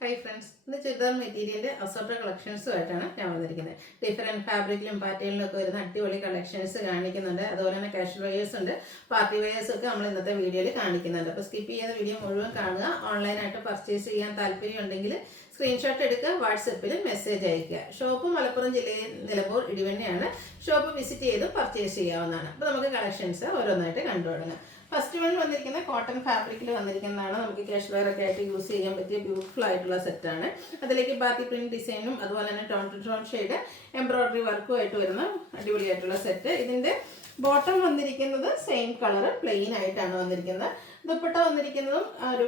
Hi friends, ഇന്ന് ചുരിദാർ മെറ്റീരിയലിന്റെ assorted കളക്ഷൻസുമായിട്ടാണ് ഞാൻ വന്നിരിക്കുന്നത്. ഡിഫറെന്റ് ഫാബ്രിക്കിലും പാറ്റേണിലും ഒക്കെ വരുന്ന അടിപൊളി കളക്ഷൻസ് കാണിക്കുന്നുണ്ട്. അതുപോലെ തന്നെ കാഷ്വൽ വെയേഴ്സ് ഉണ്ട്, പാർട്ടി വെയേഴ്സ് ഒക്കെ നമ്മൾ ഇന്നത്തെ വീഡിയോയിൽ കാണിക്കുന്നുണ്ട്. അപ്പോൾ സ്കിപ്പ് ചെയ്യുന്ന വീഡിയോ മുഴുവൻ കാണുക. ഓൺലൈനായിട്ട് പർച്ചേസ് ചെയ്യാൻ താല്പര്യം ഉണ്ടെങ്കിൽ സ്ക്രീൻഷോട്ട് എടുക്കുക, വാട്സപ്പിൽ മെസ്സേജ് അയക്കുക. ഷോപ്പ് മലപ്പുറം ജില്ലയിൽ നിലമ്പൂർ ഇടിവണ്ണയാണ്. ഷോപ്പ് വിസിറ്റ് ചെയ്ത് പർച്ചേസ് ചെയ്യാവുന്നതാണ്. അപ്പോൾ നമുക്ക് കളക്ഷൻസ് ഓരോന്നായിട്ട് കണ്ടു തുടങ്ങാം. ഫസ്റ്റ് വൺ വന്നിരിക്കുന്ന കോട്ടൺ ഫാബ്രിക്കിൽ വന്നിരിക്കുന്നതാണ്. നമുക്ക് കാഷ്വൽ വെയർ ഒക്കെ ആയിട്ട് യൂസ് ചെയ്യാൻ പറ്റിയ ബ്യൂട്ടിഫുൾ ആയിട്ടുള്ള സെറ്റാണ്. അതിലേക്ക് ബാത്തി പ്രിന്റ് ഡിസൈനും അതുപോലെ തന്നെ tone to tone shade embroidery വർക്കും ആയിട്ട് വരുന്ന അടിപൊളിയായിട്ടുള്ള സെറ്റ്. ഇതിന്റെ ബോട്ടം വന്നിരിക്കുന്നത് സെയിം കളർ പ്ലെയിൻ ആയിട്ടാണ് വന്നിരിക്കുന്നത്. ദുപ്പട്ട വന്നിരിക്കുന്നതും ഒരു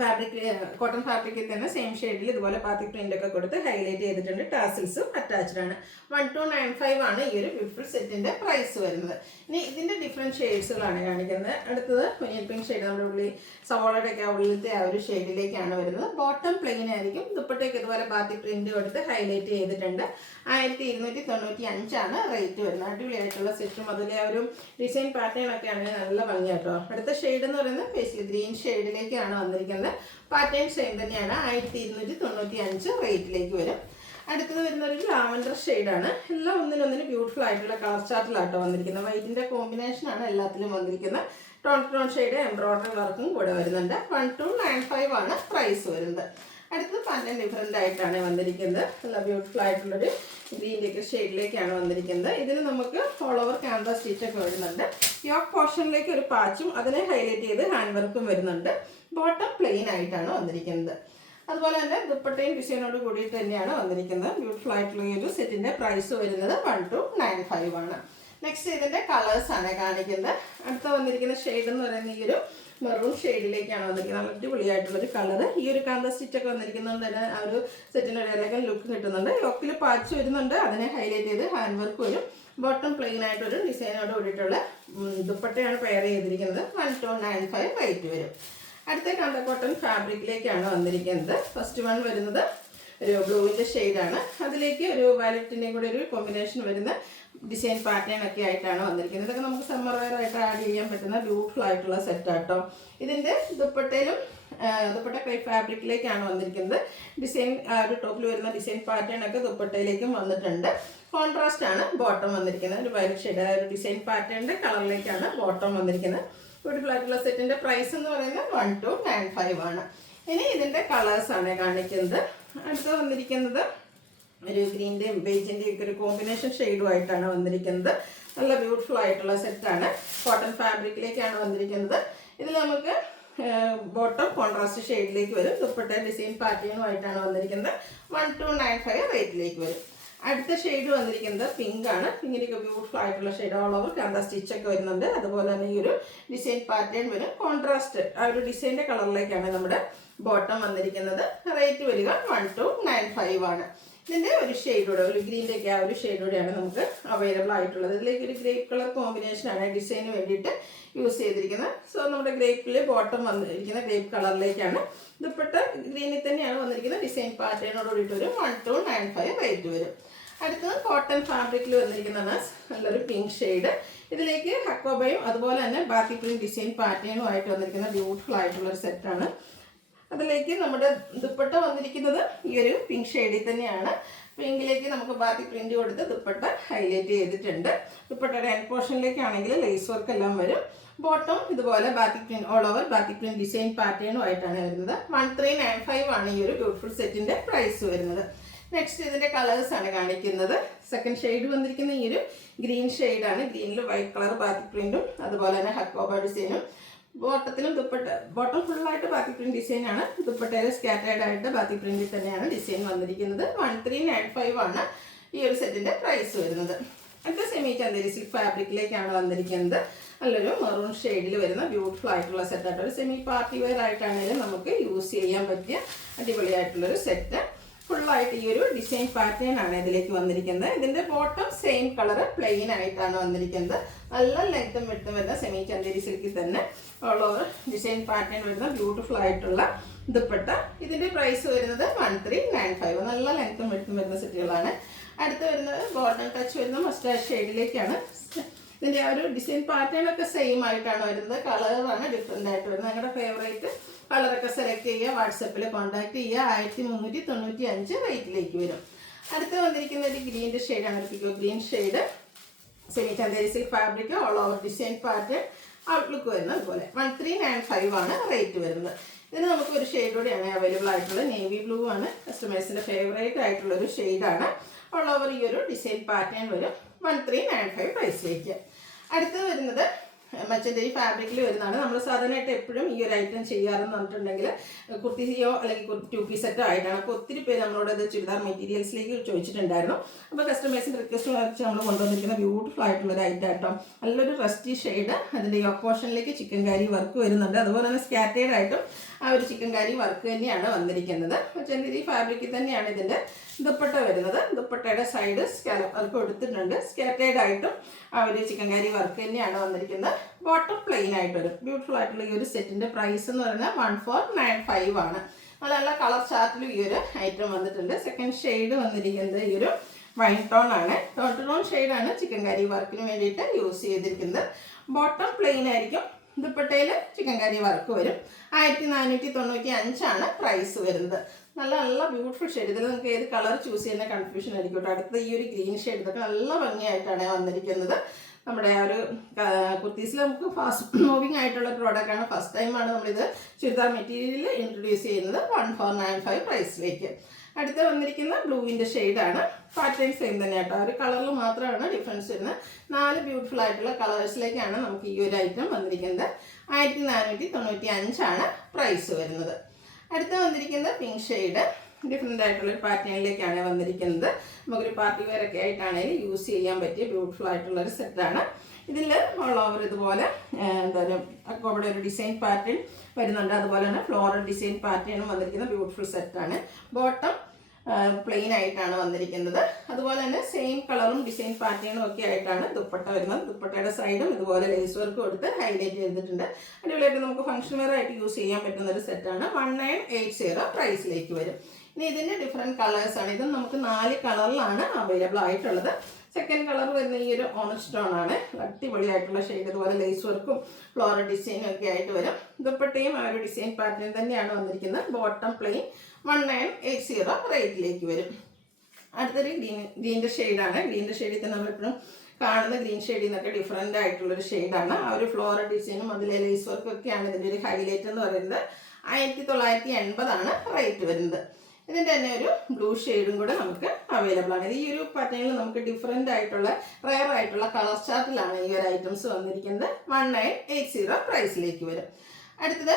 ഫാബ്രിക് കോട്ടൺ ഫാബ്രിക്കിൽ തന്നെ സെയിം ഷെയ്ഡിൽ ഇതുപോലെ ബാത്തി പ്രിന്റ് ഒക്കെ കൊടുത്ത് ഹൈലൈറ്റ് ചെയ്തിട്ടുണ്ട്. ടാസിൽസും അറ്റാച്ച്ഡ് ആണ്. 1295 ആണ് ഈ ഒരു ബ്യൂട്ടിഫുൾ സെറ്റിന്റെ പ്രൈസ് വരുന്നത്. ഇനി ഇതിന്റെ ഡിഫറെന്റ് ഷെയ്ഡ്സുകളാണ് കാണിക്കുന്നത്. അടുത്തത് ഒനിയൻ പിങ്ക് ഷെയ്ഡ്, നമ്മുടെ ഉള്ളിൽ സവോളയുടെ ഒക്കെ ഉള്ളിലത്തെ ആ ഒരു ഷെയ്ഡിലേക്കാണ് വരുന്നത്. ബോട്ടം പ്ലെയിൻ ആയിരിക്കും. ദുപ്പട്ടയ്ക്ക് ഇതുപോലെ ബാത്തി പ്രിന്റ് കൊടുത്ത് ഹൈലൈറ്റ് ചെയ്തിട്ടുണ്ട്. 1295 ആണ് റേറ്റ് വരുന്നത്. അടിപൊളിയായിട്ടുള്ള സെറ്റും അതിലെ ആ ഒരു ഡിസൈൻ പാറ്റേൺ ഒക്കെ ആണെങ്കിൽ നല്ല ഭംഗിയാട്ടോ. അടുത്ത ഷെയ്ഡ് എന്ന് പറയുന്നത് പേസ്റ്റൽ ഗ്രീൻ ഷെയ്ഡിലേക്കാണ് വന്നിരിക്കുന്നത്. പാറ്റേൺ സെയിം തന്നെയാണ്. 1295 റേറ്റിലേക്ക് വരും. അടുത്തത് വരുന്ന ഒരു ലാവൻഡർ ഷെയ്ഡാണ്. എല്ലാം ഒന്നിനൊന്നിന് ബ്യൂട്ടിഫുൾ ആയിട്ടുള്ള കളർ ചാർട്ടിലാട്ടോ വന്നിരിക്കുന്നത്. വൈറ്റിന്റെ കോമ്പിനേഷനാണ് എല്ലാത്തിലും വന്നിരിക്കുന്നത്. ടോൺ ടോൺ ഷെയ്ഡ് എംബ്രോയിഡറി വർക്കും കൂടെ വരുന്നുണ്ട്. 1295 ആണ് പ്രൈസ് വരുന്നത്. അടുത്തത് പാറ്റേൺ ഡിഫറെൻ്റ് ആയിട്ടാണ് വന്നിരിക്കുന്നത്. നല്ല ബ്യൂട്ടിഫുൾ ആയിട്ടുള്ളൊരു ഗ്രീൻ്റെ ഷെയ്ഡിലേക്കാണ് വന്നിരിക്കുന്നത്. ഇതിന് നമുക്ക് ഓൾ ഓവർ ക്യാൻവാസ് സ്റ്റിച്ചൊക്കെ വരുന്നുണ്ട്. യോക്ക് പോർഷനിലേക്ക് ഒരു പാച്ചും അതിനെ ഹൈലൈറ്റ് ചെയ്ത് ഹാൻഡ് വർക്കും വരുന്നുണ്ട്. ബോട്ടം പ്ലെയിൻ ആയിട്ടാണ് വന്നിരിക്കുന്നത്. അതുപോലെ തന്നെ ദുപ്പട്ടയും ഡിസൈനോട് കൂടിയിട്ട് തന്നെയാണ് വന്നിരിക്കുന്നത്. ബ്യൂട്ടിഫുൾ ആയിട്ടുള്ള ഈ ഒരു സെറ്റിന്റെ പ്രൈസ് വരുന്നത് 1295 ആണ്. നെക്സ്റ്റ് ഇതിന്റെ കളേഴ്സ് ആണ് കാണിക്കുന്നത്. അടുത്ത വന്നിരിക്കുന്ന ഷെയ്ഡ് എന്ന് പറയുന്നത് ഈ ഒരു മെറൂൺ ഷെയ്ഡിലേക്കാണ് വന്നിരിക്കുന്നത്. നല്ല അടിപൊളിയായിട്ടുള്ളൊരു കളർ. ഈ ഒരു കാന്ത സ്റ്റിച്ചൊക്കെ വന്നിരിക്കുന്നത് തന്നെ ആ ഒരു സെറ്റിന് ഒരു എലഗൻ ലുക്ക് കിട്ടുന്നുണ്ട്. യോക്കിൽ പാച്ച് വരുന്നുണ്ട്, അതിനെ ഹൈലൈറ്റ് ചെയ്ത് ഹാൻഡ് വർക്ക് വരും. ബോട്ടം പ്ലെയിൻ ആയിട്ടൊരു ഡിസൈനോട് കൂടിയിട്ടുള്ള ദുപ്പട്ടയാണ് പെയർ ചെയ്തിരിക്കുന്നത്. 1295 റേറ്റ് വരും. അടുത്ത കാന്ത കോട്ടൺ ഫാബ്രിക്കിലേക്കാണ് വന്നിരിക്കുന്നത്. ഫസ്റ്റ് വൺ വരുന്നത് ഒരു ബ്ലൂവിൻ്റെ ഷെയ്ഡാണ്. അതിലേക്ക് ഒരു വയലറ്റിൻ്റെയും കൂടെ ഒരു കോമ്പിനേഷൻ വരുന്ന ഡിസൈൻ പാറ്റേൺ ഒക്കെ ആയിട്ടാണ് വന്നിരിക്കുന്നത്. ഇതൊക്കെ നമുക്ക് സമ്മർ വെയർ ആയിട്ട് ആഡ് ചെയ്യാൻ പറ്റുന്ന ബ്യൂട്ടിഫുൾ ആയിട്ടുള്ള സെറ്റാട്ടോ. ഇതിൻ്റെ ദുപ്പട്ടയിലും ദുപ്പട്ട ക്രേപ്പ് ഫാബ്രിക്കിലേക്കാണ് വന്നിരിക്കുന്നത്. ഡിസൈൻ ഒരു ടോപ്പിൽ വരുന്ന ഡിസൈൻ പാറ്റേൺ ഒക്കെ ദുപ്പട്ടയിലേക്കും വന്നിട്ടുണ്ട്. കോൺട്രാസ്റ്റ് ആണ് ബോട്ടം വന്നിരിക്കുന്നത്. ഒരു വയലറ്റ് ഷെയ്ഡ് ഒരു ഡിസൈൻ പാറ്റേണിൻ്റെ കളറിലേക്കാണ് ബോട്ടം വന്നിരിക്കുന്നത്. ബ്യൂട്ടിഫുൾ ആയിട്ടുള്ള സെറ്റിൻ്റെ പ്രൈസ് എന്ന് പറയുന്നത് 1295 ആണ്. ഇനി ഇതിൻ്റെ കളേഴ്സാണ് കാണിക്കുന്നത്. അടുത്ത് വന്നിരിക്കുന്നത് ഒരു ഗ്രീൻ്റെയും ബേജിൻ്റെയും ഒക്കെ ഒരു കോമ്പിനേഷൻ ഷെയ്ഡുമായിട്ടാണ് വന്നിരിക്കുന്നത്. നല്ല ബ്യൂട്ടിഫുൾ ആയിട്ടുള്ള സെറ്റാണ്. കോട്ടൺ ഫാബ്രിക്കിലേക്കാണ് വന്നിരിക്കുന്നത്. ഇതിൽ നമുക്ക് ബോട്ടം കോൺട്രാസ്റ്റ് ഷെയ്ഡിലേക്ക് വരും. ദുപ്പട്ട ഡിസൈൻ പാറ്റേണുമായിട്ടാണ് വന്നിരിക്കുന്നത്. 1295 റേറ്റിലേക്ക് വരും. അടുത്ത ഷെയ്ഡ് വന്നിരിക്കുന്നത് പിങ്ക് ആണ്. പിങ്കിനൊക്കെ ബ്യൂട്ടിഫുൾ ആയിട്ടുള്ള ഷെയ്ഡ് ഓൾ ഓവർ കാന്ത സ്റ്റിച്ചൊക്കെ വരുന്നുണ്ട്. അതുപോലെ തന്നെ ഈ ഒരു ഡിസൈൻ പാറ്റേൺ വരും. കോൺട്രാസ്റ്റ് ആ ഒരു ഡിസൈൻ്റെ കളറിലേക്കാണ് നമ്മുടെ ബോട്ടം വന്നിരിക്കുന്നത്. റേറ്റ് വരിക 1295 ആണ്. ഇതിൻ്റെ ഒരു ഷെയ്ഡൂടെ ഒരു ഗ്രീൻ്റെ ഒക്കെ ആ ഒരു ഷെയ്ഡൂടെയാണ് നമുക്ക് അവൈലബിൾ ആയിട്ടുള്ളത്. ഇതിലേക്ക് ഒരു ഗ്രേപ്പ് കളർ കോമ്പിനേഷനാണ് ഡിസൈന് വേണ്ടിയിട്ട് യൂസ് ചെയ്തിരിക്കുന്നത്. സോ നമ്മുടെ ഗ്രേപ്പിൽ ബോട്ടം വന്നിരിക്കുന്ന ഗ്രേപ്പ് കളറിലേക്കാണ്. ദുപ്പട്ട ഗ്രീനിൽ തന്നെയാണ് വന്നിരിക്കുന്നത്. ഡിസൈൻ പാറ്റേണോട് കൂടിയിട്ട് ഒരു 1295 റേറ്റ് വരും. അടുത്തത് കോട്ടൺ ഫാബ്രിക്കിൽ വന്നിരിക്കുന്നതാണ് നല്ലൊരു പിങ്ക് ഷെയ്ഡ്. ഇതിലേക്ക് ഹക്കോബയും അതുപോലെ തന്നെ ബാത്തി പ്രിന്റ് ഡിസൈൻ പാറ്റേണും ആയിട്ട് വന്നിരിക്കുന്ന ബ്യൂട്ടിഫുൾ ആയിട്ടുള്ളൊരു സെറ്റാണ്. അതിലേക്ക് നമ്മുടെ ദുപ്പട്ട വന്നിരിക്കുന്നത് ഈ ഒരു പിങ്ക് ഷെയ്ഡിൽ തന്നെയാണ്. പിങ്കിലേക്ക് നമുക്ക് ബാത്തി പ്രിന്റ് കൊടുത്ത് ദുപ്പട്ട ഹൈലൈറ്റ് ചെയ്തിട്ടുണ്ട്. ദുപ്പട്ടയുടെ എൻഡ് പോർഷനിലേക്കാണെങ്കിൽ ലേസ് വർക്ക് എല്ലാം വരും. ബോട്ടം ഇതുപോലെ ബാത്തി പ്രിന്റ് ഓൾ ഓവർ ബാത്തി പ്രിന്റ് ഡിസൈൻ പാറ്റേണും ആയിട്ടാണ് വരുന്നത്. 1395 ആണ് ഈ ഒരു ബ്യൂട്ടിഫുൾ സെറ്റിന്റെ പ്രൈസ് വരുന്നത്. നെക്സ്റ്റ് ഇതിന്റെ കളേഴ്സ് ആണ് കാണിക്കുന്നത്. സെക്കൻഡ് ഷെയ്ഡ് വന്നിരിക്കുന്ന ഈ ഒരു ഗ്രീൻ ഷെയ്ഡാണ്. ഗ്രീനിൽ വൈറ്റ് കളർ ബാത്തി പ്രിന്റും അതുപോലെ തന്നെ ഹക്കോബ ഡിസൈനും. ബോട്ടത്തിലും ദുപ്പട്ട ബോട്ടം ഫുള്ളായിട്ട് ബാത്തി പ്രിന്റ് ഡിസൈനാണ്. ദുപ്പട്ടയിൽ സ്കാറ്റേർഡ് ആയിട്ട് ബാത്തി പ്രിന്റിൽ തന്നെയാണ് ഡിസൈൻ വന്നിരിക്കുന്നത്. 1395 ആണ് ഈ ഒരു സെറ്റിന്റെ പ്രൈസ് വരുന്നത്. അടുത്ത സെമി ചന്ദേരി സിൽക്ക് ഫാബ്രിക്കിലേക്കാണ് വന്നിരിക്കുന്നത്. നല്ലൊരു മെറൂൺ ഷെയ്ഡിൽ വരുന്ന ബ്യൂട്ടിഫുൾ ആയിട്ടുള്ള സെറ്റായിട്ട് ഒരു സെമി പാർട്ടി വെയർ ആയിട്ടാണെങ്കിലും നമുക്ക് യൂസ് ചെയ്യാൻ പറ്റിയ അടിപൊളിയായിട്ടുള്ളൊരു സെറ്റ്. ഫുള്ളായിട്ട് ഈ ഒരു ഡിസൈൻ പാറ്റേൺ ആണ് ഇതിലേക്ക് വന്നിരിക്കുന്നത്. ഇതിന്റെ ബോട്ടം സെയിം കളർ പ്ലെയിൻ ആയിട്ടാണ് വന്നിരിക്കുന്നത്. നല്ല ലെങ്ത്തും വിട്ടും വരുന്ന സെമി ചന്ദേരി സിൽക്കിൽ തന്നെ ഓൾ ഓവർ ഡിസൈൻ പാറ്റേൺ വരുന്ന ബ്യൂട്ടിഫുൾ ആയിട്ടുള്ള ദുപ്പട്ട. ഇതിന്റെ പ്രൈസ് വരുന്നത് 1395. നല്ല ലെങ്ത്തും വിട്ടും വരുന്ന സെറ്റുകളാണ്. അടുത്ത് വരുന്നത് ഗോൾഡൻ ടച്ച് വരുന്ന മസ്റ്റാർഡ് ഷെയ്ഡിലേക്കാണ്. ഇതിൻ്റെ ആ ഒരു ഡിസൈൻ പാറ്റേണൊക്കെ സെയിം ആയിട്ടാണ് വരുന്നത്. കളറാണ് ഡിഫറെൻ്റ് ആയിട്ട് വരുന്നത്. നിങ്ങളുടെ ഫേവറേറ്റ് കളറൊക്കെ സെലക്ട് ചെയ്യുക, വാട്സപ്പിൽ കോൺടാക്ട് ചെയ്യുക. 1395 റേറ്റിലേക്ക് വരും. അടുത്ത് വന്നിരിക്കുന്ന ഒരു ഗ്രീൻ്റെ ഷെയ്ഡാണ്, ഒരു പിക്കോ green shade, semi Chanderi silk fabric, all over design pattern, outlook വരുന്നത് അതുപോലെ. 1395 ആണ് റേറ്റ് വരുന്നത്. ഇതിന് നമുക്ക് ഒരു ഷെയ്ഡ് കൂടിയാണ് അവൈലബിൾ ആയിട്ടുള്ളത്. നേവി ബ്ലൂ ആണ് കസ്റ്റമേഴ്സിൻ്റെ ഫേവറേറ്റ് ആയിട്ടുള്ളൊരു ഷെയ്ഡാണ്. ഓൾ ഓവർ ഈ ഒരു ഡിസൈൻ പാറ്റേൺ വരും 1395 പ്രൈസിലേക്ക്. അടുത്ത് വരുന്നത് മച്ചന്തേരി ഫാബ്രിക്കിൽ വരുന്നതാണ്. നമ്മൾ സാധാരണയായിട്ട് എപ്പോഴും ഈ ഒരു ഐറ്റം ചെയ്യാറെന്ന് പറഞ്ഞിട്ടുണ്ടെങ്കിൽ കുർത്തിയോ അല്ലെങ്കിൽ 2 പീസ് സെറ്റോ ആയിട്ടാണ്. അപ്പോൾ ഒത്തിരി പേര് നമ്മളോട് ഇത് ചുരിദാർ മെറ്റീരിയൽസിലേക്ക് ചോദിച്ചിട്ടുണ്ടായിരുന്നു. അപ്പോൾ കസ്റ്റമേഴ്സിൻ്റെ റിക്വസ്റ്റ് വെച്ച് നമ്മൾ കൊണ്ടുവന്നിരിക്കുന്ന ബ്യൂട്ടിഫുൾ ആയിട്ടുള്ളൊരു ഐറ്റം ആട്ടോ. നല്ലൊരു റസ്റ്റി ഷെയ്ഡ്, അതിൻ്റെ യോക്ക് പോർഷനിലേക്ക് ചിക്കൻ കാരി വർക്ക് വരുന്നുണ്ട്. അതുപോലെ തന്നെ സ്കാറ്റേഡ് ആയിട്ടും ആ ഒരു ചിക്കൻ കാരി വർക്ക് തന്നെയാണ് വന്നിരിക്കുന്നത്. മച്ചന്തേരി ഫാബ്രിക്കിൽ തന്നെയാണ് ഇതിൻ്റെ ദുപ്പട്ട വരുന്നത്. ദുപ്പട്ടയുടെ സൈഡ് സ്കാലപ്പ് വർക്ക് കൊടുത്തിട്ടുണ്ട്. സ്കാറ്റേഡ് ആയിട്ടും ആ ഒരു ചിക്കൻ കാരി വർക്ക് തന്നെയാണ് വന്നിരിക്കുന്നത്. ബോട്ടം പ്ലെയിൻ ആയിട്ട് വരും. ബ്യൂട്ടിഫുൾ ആയിട്ടുള്ള ഈ ഒരു സെറ്റിൻ്റെ പ്രൈസ് എന്ന് പറഞ്ഞാൽ 1495 ആണ്. നല്ല കളർ ചാർട്ടിലും ഈ ഒരു ഐറ്റം വന്നിട്ടുണ്ട്. സെക്കൻഡ് ഷെയ്ഡ് വന്നിരിക്കുന്നത് ഈ ഒരു വൈൻ ടോൺ ആണ്. ടോൺ ഷെയ്ഡാണ് ചിക്കൻ കാരി വർക്കിന് വേണ്ടിയിട്ട് യൂസ് ചെയ്തിരിക്കുന്നത്. ബോട്ടം പ്ലെയിൻ ആയിരിക്കും. ദുപ്പട്ടയിൽ ചിക്കൻ കാരി വർക്ക് വരും. 1495 ആണ് പ്രൈസ് വരുന്നത്. നല്ല നല്ല ബ്യൂട്ടിഫുൾ ഷെയ്ഡ്. ഇതിൽ നിങ്ങൾക്ക് ഏത് കളർ ചൂസ് ചെയ്യുന്ന കൺഫ്യൂഷൻ ആയിരിക്കും. അടുത്ത ഈ ഒരു ഗ്രീൻ ഷെയ്ഡ് ഇതൊക്കെ നല്ല ഭംഗിയായിട്ടാണ് വന്നിരിക്കുന്നത്. നമ്മുടെ ആ ഒരു കുർത്തീസിൽ നമുക്ക് ഫാസ്റ്റ് മൂവിങ് ആയിട്ടുള്ള പ്രോഡക്റ്റാണ്. ഫസ്റ്റ് ടൈമാണ് നമ്മളിത് ചുരിദാർ മെറ്റീരിയൽ ഇൻട്രൊഡ്യൂസ് ചെയ്യുന്നത് 1495 പ്രൈസിലേക്ക്. അടുത്ത് വന്നിരിക്കുന്ന ബ്ലൂവിൻ്റെ ഷെയ്ഡാണ്. പാറ്റേൺ സെയിം തന്നെ കേട്ടോ, ഒരു കളറിൽ മാത്രമാണ് ഡിഫറൻസ് വരുന്നത്. 4 ബ്യൂട്ടിഫുൾ ആയിട്ടുള്ള കളേഴ്സിലേക്കാണ് നമുക്ക് ഈ ഒരു ഐറ്റം വന്നിരിക്കുന്നത്. 1495 ആണ് പ്രൈസ് വരുന്നത്. അടുത്ത് വന്നിരിക്കുന്നത് പിങ്ക് ഷെയ്ഡ്, ഡിഫറെൻ്റ് ആയിട്ടുള്ളൊരു പാറ്റേണിലേക്കാണ് വന്നിരിക്കുന്നത്. നമുക്കൊരു പാർട്ടി വെയർ ഒക്കെ ആയിട്ടാണെങ്കിൽ യൂസ് ചെയ്യാൻ പറ്റിയ ബ്യൂട്ടിഫുൾ ആയിട്ടുള്ളൊരു സെറ്റാണ്. ഇതിൽ ഓൾ ഓവർ ഇതുപോലെ എന്താ പറയുക അക്കോബയുടെ ഒരു ഡിസൈൻ പാറ്റേൺ വരുന്നുണ്ട്. അതുപോലെ തന്നെ ഫ്ലോറൽ ഡിസൈൻ പാറ്റേണും വന്നിരിക്കുന്ന ബ്യൂട്ടിഫുൾ സെറ്റാണ്. ബോട്ടം പ്ലെയിൻ ആയിട്ടാണ് വന്നിരിക്കുന്നത്. അതുപോലെ തന്നെ സെയിം കളറും ഡിസൈൻ പാറ്റേണും ഒക്കെ ആയിട്ടാണ് ദുപ്പട്ട വരുന്നത്. ദുപ്പട്ടയുടെ സൈഡും ഇതുപോലെ ലേസ് വർക്ക് കൊടുത്ത് ഹൈലൈറ്റ് ചെയ്തിട്ടുണ്ട്. അടിപൊളിയായിട്ട് നമുക്ക് ഫംഗ്ഷൻ വെയർ ആയിട്ട് യൂസ് ചെയ്യാൻ പറ്റുന്ന ഒരു സെറ്റാണ്. 1980 പ്രൈസിലേക്ക് വരും. ഇനി ഇതിൻ്റെ ഡിഫറെൻറ്റ് കളേഴ്സാണ്. ഇത് നമുക്ക് 4 കളറിലാണ് അവൈലബിൾ ആയിട്ടുള്ളത്. സെക്കൻഡ് കളർ വരുന്ന ഈ ഒരു ഓറഞ്ച് ടോൺ ആണ്. അടിപൊളിയായിട്ടുള്ള ഷെയ്ഡ്. ഇതുപോലെ ലേസ് വർക്കും ഫ്ലോറൽ ഡിസൈനും ഒക്കെ ആയിട്ട് വരും. ദുപ്പട്ടയും ആ ഒരു ഡിസൈൻ പാറ്റേൺ തന്നെയാണ് വന്നിരിക്കുന്നത്. ബോട്ടം പ്ലെയിൻ 1980 റേറ്റിലേക്ക് വരും. അടുത്തൊരു ഗ്രീൻ്റെ ഷെയ്ഡാണ്. ഗ്രീൻ്റെ ഷെയ്ഡിൽ തന്നെ നമ്മളെപ്പോഴും കാണുന്ന ഗ്രീൻ ഷെയ്ഡിൽ നിന്നൊക്കെ ഡിഫറെൻ്റ് ആയിട്ടുള്ളൊരു ഷെയ്ഡാണ്. ആ ഒരു ഫ്ലോറൽ ഡിസൈനും അതിലെ ലേസ് വർക്കും ഒക്കെയാണ് ഇതിൻ്റെ ഒരു ഹൈലൈറ്റ് എന്ന് പറയുന്നത്. 1980 ആണ് റേറ്റ് വരുന്നത്. ഇതിൻ്റെ തന്നെ ഒരു ബ്ലൂ ഷെയ്ഡും കൂടെ നമുക്ക് അവൈലബിൾ ആണ്. ഈ ഒരു പാറ്റേണിൽ നമുക്ക് ഡിഫറെൻ്റ് ആയിട്ടുള്ള റെയർ ആയിട്ടുള്ള കളർ ചാർട്ടിലാണ് ഈ ഒരു ഐറ്റംസ് വന്നിരിക്കുന്നത്. 1980 പ്രൈസിലേക്ക് വരും. അടുത്തത്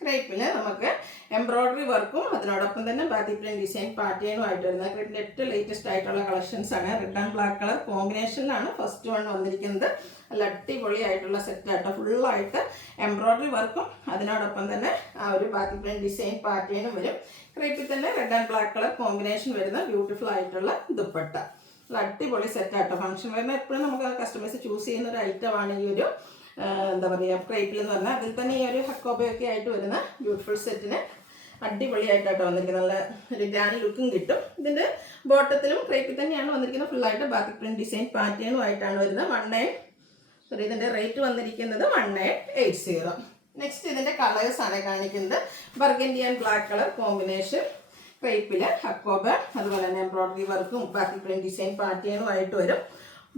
ക്രേപ്പിൽ നമുക്ക് എംബ്രോയ്ഡറി വർക്കും അതിനോടൊപ്പം തന്നെ ബാത്തി പ്രിന്റ് ഡിസൈൻ പാറ്റേണും ആയിട്ട് വരുന്നത്. ക്രേപ്പിൻ്റെ ഏറ്റവും ലേറ്റസ്റ്റ് ആയിട്ടുള്ള കളക്ഷൻസ് ആണ്. റെഡ് ആൻഡ് ബ്ലാക്ക് കളർ കോമ്പിനേഷനിലാണ് ഫസ്റ്റ് വൺ വന്നിരിക്കുന്നത്. നല്ല അടിപൊളിയായിട്ടുള്ള സെറ്റായിട്ട് ഫുള്ളായിട്ട് എംബ്രോയ്ഡറി വർക്കും അതിനോടൊപ്പം തന്നെ ആ ഒരു ബാത്തി പ്രിന്റ് ഡിസൈൻ പാറ്റേണും വരും. ക്രേപ്പിൽ തന്നെ red and black colour combination വരുന്ന ബ്യൂട്ടിഫുൾ ആയിട്ടുള്ള ദുപ്പട്ട. നല്ല അടിപൊളി സെറ്റായിട്ടോ. ഫംഗ്ഷൻ വരുന്ന എപ്പോഴും നമുക്ക് കസ്റ്റമേഴ്സ് ചൂസ് ചെയ്യുന്ന ഒരു ഐറ്റമാണ് ഈ ഒരു എന്താ പറയുക ക്രേപ്പിൽ എന്ന് പറഞ്ഞാൽ. അതിൽ തന്നെ ഈ ഒരു ഹക്കോബയൊക്കെ ആയിട്ട് വരുന്ന ബ്യൂട്ടിഫുൾ സെറ്റിന് അടിപൊളിയായിട്ടാട്ടോ വന്നിരിക്കുന്നത്. നല്ല ഒരു ഗ്രാൻഡ് ലുക്കും കിട്ടും. ഇതിൻ്റെ ബോട്ടത്തിലും ക്രേപ്പിൽ തന്നെയാണ് വന്നിരിക്കുന്നത്. ഫുള്ളായിട്ട് ബാത്തിക് പ്രിന്റ് ഡിസൈൻ പാറ്റേണും ആയിട്ടാണ് വരുന്നത്. ഇതിൻ്റെ റേറ്റ് വന്നിരിക്കുന്നത് 1980. നെക്സ്റ്റ് ഇതിൻ്റെ കളേഴ്സാണ് കാണിക്കുന്നത്. Burgundy and black colour combination ക്രേപ്പിൽ ഹക്കോബ, അതുപോലെ തന്നെ എംബ്രോയ്ഡറി വർക്കും ബാത്തിക് പ്രിന്റ് ഡിസൈൻ പാറ്റേണും ആയിട്ട് വരും.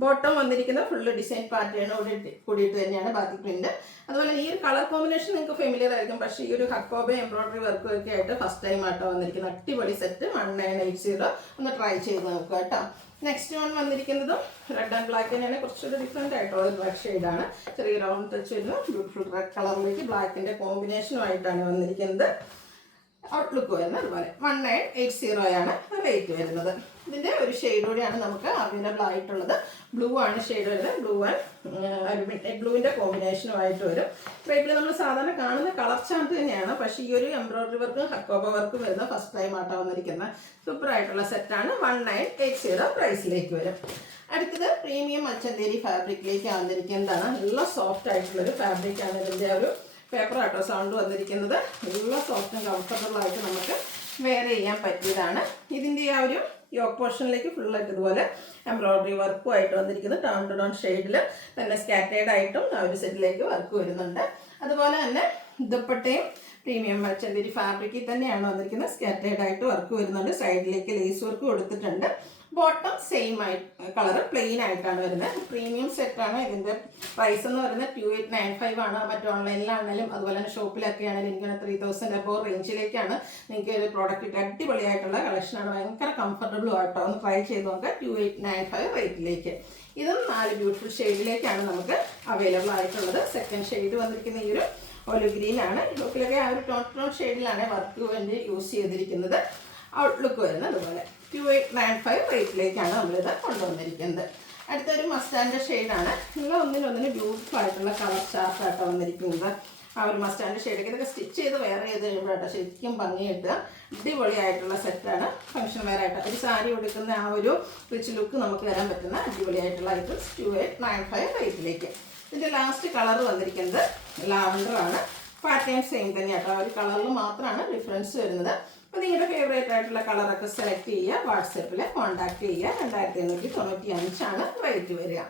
ബോട്ടം വന്നിരിക്കുന്ന ഫുള്ള് ഡിസൈൻ പാറ്റേണോട് കൂടിയിട്ട് തന്നെയാണ് ബാത്തിക് പ്രിന്റ്. അതുപോലെ ഈ ഒരു കളർ കോമ്പിനേഷൻ നിങ്ങൾക്ക് ഫെമിലിയർ ആയിരിക്കും. പക്ഷേ ഈ ഒരു ഹക്കോബ എംബ്രോയ്ഡറി വർക്കും ഒക്കെ ആയിട്ട് ഫസ്റ്റ് ടൈം ആട്ടോ വന്നിരിക്കുന്നത്. അടിപൊളി സെറ്റ് 1980. ഒന്ന് ട്രൈ ചെയ്ത് നോക്കുക കേട്ടോ. നെക്സ്റ്റ് വൺ വന്നിരിക്കുന്നതും റെഡ് ആൻഡ് ബ്ലാക്ക് തന്നെയാണ്. കുറച്ചൊരു ഡിഫറെൻ്റ് ആയിട്ടുള്ള ഒരു ബ്ലാക്ക് ഷെയ്ഡാണ്. ചെറിയ റൗണ്ട് ടച്ച് വരുന്ന ബ്യൂട്ടിഫുൾ റെഡ് കളറിലേക്ക് ബ്ലാക്കിൻ്റെ കോമ്പിനേഷനുമായിട്ടാണ് വന്നിരിക്കുന്നത്. ഔട്ട്ലുക്ക് വരുന്നത് അതുപോലെ 1980 ആണ് റേറ്റ് വരുന്നത്. ഇതിൻ്റെ ഒരു ഷെയ്ഡ് കൂടിയാണ് നമുക്ക് അവൈലബിൾ ആയിട്ടുള്ളത്. ബ്ലൂ ആണ് ഷെയ്ഡ് വരുന്നത്. ബ്ലൂ ആൻഡ് ബ്ലൂവിൻ്റെ കോമ്പിനേഷനുമായിട്ട് വരും. ക്രേപ്പിൽ നമ്മൾ സാധാരണ കാണുന്ന കളർ ചാർട്ട് തന്നെയാണ്. പക്ഷേ ഈ ഒരു എംബ്രോയ്ഡറി വർക്കും ഹക്കോബ വർക്കും വരുന്ന ഫസ്റ്റ് ടൈം ആട്ടോ വന്നിരിക്കുന്നത്. സൂപ്പർ ആയിട്ടുള്ള സെറ്റാണ്. 1980 പ്രൈസിലേക്ക് വരും. അടുത്തത് പ്രീമിയം മച്ചന്തേരി ഫാബ്രിക്കിലേക്ക് വന്നിരിക്കുന്നതാണ്. നല്ല സോഫ്റ്റ് ആയിട്ടുള്ളൊരു ഫാബ്രിക്കാണ്. ഇതിൻ്റെ ഒരു പേപ്പർ ആട്ടോ സൗണ്ട് വന്നിരിക്കുന്നത്. നല്ല സോഫ്റ്റ് ആൻഡ് കംഫർട്ടബിൾ ആയിട്ട് നമുക്ക് വെയർ ചെയ്യാൻ പറ്റിയതാണ്. ഇതിൻ്റെ ആ ഒരു യോക്ക് പോർഷനിലേക്ക് ഫുള്ളായിട്ട് ഇതുപോലെ എംബ്രോയിഡറി വർക്കും ആയിട്ട് വന്നിരിക്കുന്നത്. ടൗൺ ടു ടൗൺ ഷെയ്ഡിൽ തന്നെ സ്കാറ്റേഡ് ആയിട്ടും ആ ഒരു സെറ്റിലേക്ക് വർക്ക് വരുന്നുണ്ട്. അതുപോലെ തന്നെ ദുപ്പട്ടയും പ്രീമിയം ചന്ദേരി ഫാബ്രിക്കിൽ തന്നെയാണ് വന്നിരിക്കുന്നത്. സ്കാറ്റേഡ് ആയിട്ട് വർക്ക് വരുന്നുണ്ട്. സൈഡിലേക്ക് ലേസ് വർക്ക് കൊടുത്തിട്ടുണ്ട്. ബോട്ടം സെയിം ആയിട്ട് കളർ പ്ലെയിൻ ആയിട്ടാണ് വരുന്നത്. പ്രീമിയം സെറ്റാണ്. ഇതിൻ്റെ പ്രൈസ് എന്ന് പറയുന്നത് 2895 ആണ്. മറ്റു ഓൺലൈനിലാണെങ്കിലും അതുപോലെ തന്നെ ഷോപ്പിലൊക്കെ ആണെങ്കിലും എനിക്ക് 3000 അബോവ് റേഞ്ചിലേക്കാണ് നിങ്ങൾക്ക് ഒരു പ്രോഡക്റ്റ് കിട്ടുക. അടിപൊളിയായിട്ടുള്ള കളക്ഷനാണ്. ഭയങ്കര കംഫർട്ടബിളും ആയിട്ടോ. ഒന്ന് ട്രൈ ചെയ്ത് നോക്കുക. 2895 റേറ്റിലേക്ക്. ഇതും 4 ബ്യൂട്ടിഫുൾ ഷെയ്ഡിലേക്കാണ് നമുക്ക് അവൈലബിൾ ആയിട്ടുള്ളത്. സെക്കൻഡ് ഷെയ്ഡ് വന്നിരിക്കുന്ന ഈ ഒരു ഒലിവ് ഗ്രീൻ ആണ്. ലുക്കിലൊക്കെ ആ ഒരു ടോൺ ഷെയ്ഡിലാണ് വർക്ക് വേണ്ടി യൂസ് ചെയ്തിരിക്കുന്നത്. ഔട്ട്ലുക്ക് വരുന്നത് അതുപോലെ 2895 റേറ്റിലേക്കാണ് നമ്മളിത് കൊണ്ടുവന്നിരിക്കുന്നത്. അടുത്തൊരു മസ്റ്റാൻഡ് ഷെയ്ഡാണ്. നിങ്ങൾ ഒന്നിനൊന്നിന് ബ്യൂട്ടിഫുൾ ആയിട്ടുള്ള കളർ ചാർട്ടായിട്ടോ വന്നിരിക്കുന്നത്. ആ ഒരു മസ്റ്റാൻഡ് ഷെയ്ഡൊക്കെ ഇതൊക്കെ സ്റ്റിച്ച് ചെയ്ത് വേറെ ചെയ്ത് കഴിയുമ്പോഴാട്ടോ ശരിക്കും ഭംഗിയിട്ട് അടിപൊളിയായിട്ടുള്ള സെറ്റാണ്. ഫംഗ്ഷൻ വെയർ ആയിട്ട് ഒരു സാരി കൊടുക്കുന്ന ആ ഒരു റിച്ച് ലുക്ക് നമുക്ക് വരാൻ പറ്റുന്ന അടിപൊളിയായിട്ടുള്ള ഐറ്റംസ് 2895 റേറ്റിലേക്ക്. ഇതിൻ്റെ ലാസ്റ്റ് കളർ വന്നിരിക്കുന്നത് ലാവൻഡർ ആണ്. പാറ്റേൺ സെയിം തന്നെയാട്ടോ. ആ ഒരു കളറിൽ മാത്രമാണ് ഡിഫറൻസ് വരുന്നത്. അപ്പോൾ നിങ്ങളുടെ ഫേവറേറ്റ് ആയിട്ടുള്ള കളറൊക്കെ സെലക്ട് ചെയ്യുക. വാട്സപ്പിൽ കോൺടാക്ട് ചെയ്യുക. 2895 ആണ് റേറ്റ് വരിക.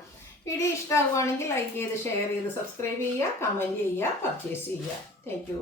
വീഡിയോ ഇഷ്ടമാകുവാണെങ്കിൽ ലൈക്ക് ചെയ്ത് ഷെയർ ചെയ്ത് സബ്സ്ക്രൈബ് ചെയ്യുക, കമൻറ്റ് ചെയ്യുക, പർച്ചേസ് ചെയ്യുക. Thank you.